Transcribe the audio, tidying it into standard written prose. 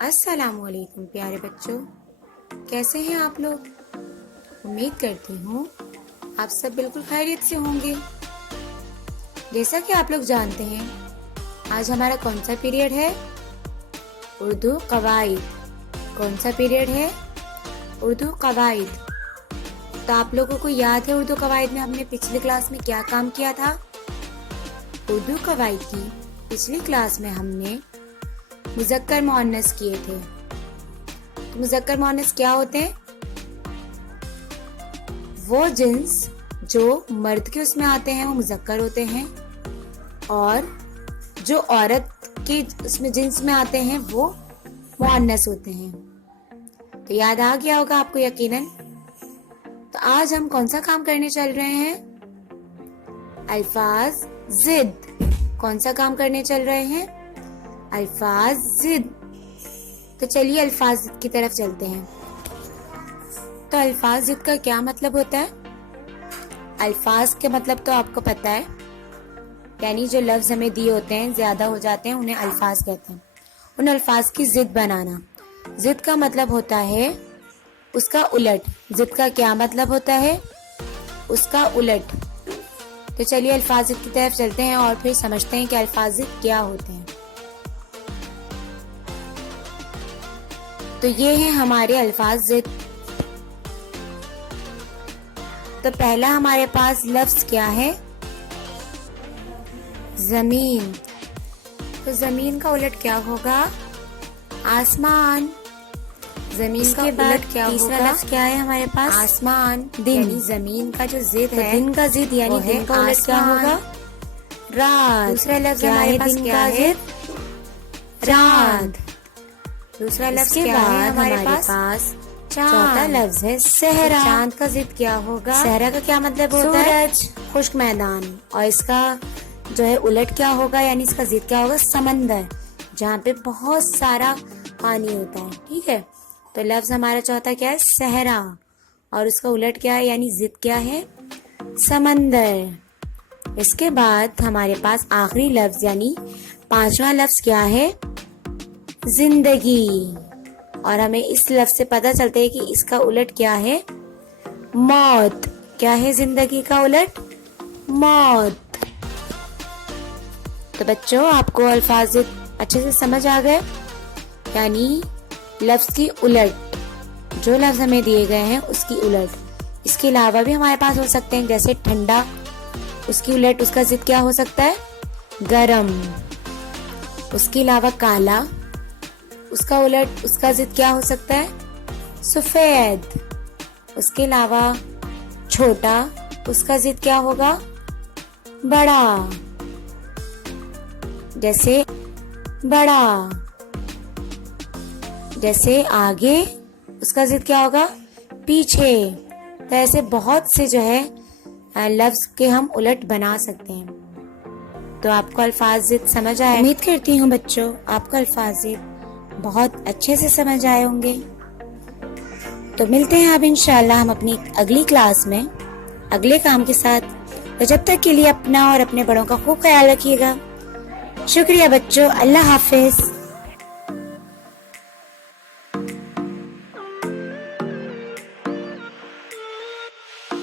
السلام علیکم پیارے بچوں، کیسے ہیں آپ لوگ؟ امید کرتی ہوں آپ سب بالکل خیریت سے ہوں گے۔ جیسا کہ آپ لوگ جانتے ہیں، آج ہمارا کون سا پیریڈ ہے؟ اردو قواعد۔ کون سا پیریڈ ہے؟ اردو قواعد۔ تو آپ لوگوں کو یاد ہے اردو قواعد میں ہم نے پچھلی کلاس میں کیا کام کیا تھا؟ اردو قواعد کی پچھلی کلاس میں ہم نے مذکر مؤنث کیے تھے۔ مذکر مؤنث کیا ہوتے ہیں؟ وہ جنس جو مرد کے اس میں آتے ہیں وہ مذکر ہوتے ہیں، اور جو عورت کے اس میں جنس میں آتے ہیں وہ مؤنث ہوتے ہیں۔ تو یاد آ گیا ہوگا آپ کو یقیناً۔ تو آج ہم کون سا کام کرنے چل رہے ہیں؟ الفاظ ضد۔ کون سا کام کرنے چل رہے ہیں؟ الفاظ ضد۔ تو چلیے الفاظ ضد کی طرف چلتے ہیں۔ تو الفاظ ضد کا کیا مطلب ہوتا ہے؟ الفاظ کے مطلب تو آپ کو پتا ہے، یعنی جو لفظ ہمیں دیے ہوتے ہیں زیادہ ہو جاتے ہیں انہیں الفاظ کہتے ہیں۔ ان الفاظ کی ضد بنانا۔ ضد کا مطلب ہوتا ہے اس کا الٹ۔ ضد کا کیا مطلب ہوتا ہے؟ اس کا الٹ۔ تو چلیے الفاظ ضد کی طرف چلتے ہیں اور پھر سمجھتے ہیں کہ الفاظ ضد کیا ہوتے ہیں۔ تو یہ ہیں ہمارے الفاظ ضد۔ تو پہلا ہمارے پاس لفظ کیا ہے؟ زمین۔ تو زمین کا الٹ کیا ہوگا؟ آسمان۔ زمین کا الٹ کیا ہوگا؟ تیسرا لفظ کیا ہے ہمارے پاس؟ آسمان۔ دن۔ یعنی زمین کا جو ضد ہے، دن کا ضد یعنی دن کا الٹ کیا ہوگا؟ رات۔ دوسرا لفظ ہمارے پاس کیا ہے؟ چاند۔ دوسرا لفظ کیا ہے ہمارے پاس؟ چوتھا لفظ ہے صحرا۔ چاند کا ضد کیا ہوگا؟ صحرا کا کیا مطلب ہوتا ہے؟ سورج۔ خشک میدان۔ اور اس کا جو ہے الٹ کیا ہوگا، یعنی اس کا ضد کیا ہوگا؟ سمندر، جہاں پہ بہت سارا پانی ہوتا ہے۔ ٹھیک ہے، تو لفظ ہمارا چوتھا کیا ہے؟ صحرا، اور اس کا الٹ کیا ہے، یعنی ضد کیا ہے؟ سمندر۔ اس کے بعد ہمارے پاس آخری لفظ یعنی پانچواں لفظ کیا ہے؟ زندگی۔ اور ہمیں اس لفظ سے پتہ چلتا ہے کہ اس کا الٹ کیا ہے؟ موت۔ کیا ہے زندگی کا الٹ؟ موت۔ تو بچوں آپ کو الفاظ اچھے سے سمجھ آ گئے، یعنی لفظ کی الٹ، جو لفظ ہمیں دیے گئے ہیں اس کی الٹ۔ اس کے علاوہ بھی ہمارے پاس ہو سکتے ہیں، جیسے ٹھنڈا، اس کی الٹ اس کا ضد کیا ہو سکتا ہے؟ گرم۔ اس کے علاوہ کالا، اس کا الٹ اس کا ضد کیا ہو سکتا ہے؟ سفید۔ اس کے علاوہ چھوٹا، اس کا ضد کیا ہوگا؟ بڑا۔ جیسے بڑا، جیسے آگے، اس کا ضد کیا ہوگا؟ پیچھے۔ تو ایسے بہت سے جو ہے لفظ کے ہم الٹ بنا سکتے ہیں۔ تو آپ کو الفاظ ضد سمجھ آئے؟ امید کرتی ہوں بچوں آپ کو الفاظ ضد بہت اچھے سے سمجھ آئے ہوں گے۔ تو ملتے ہیں اب انشاءاللہ ہم اپنی اگلی کلاس میں اگلے کام کے ساتھ۔ تو جب تک کے لیے اپنا اور اپنے بڑوں کا خوب خیال رکھیے گا۔ شکریہ بچوں، اللہ حافظ۔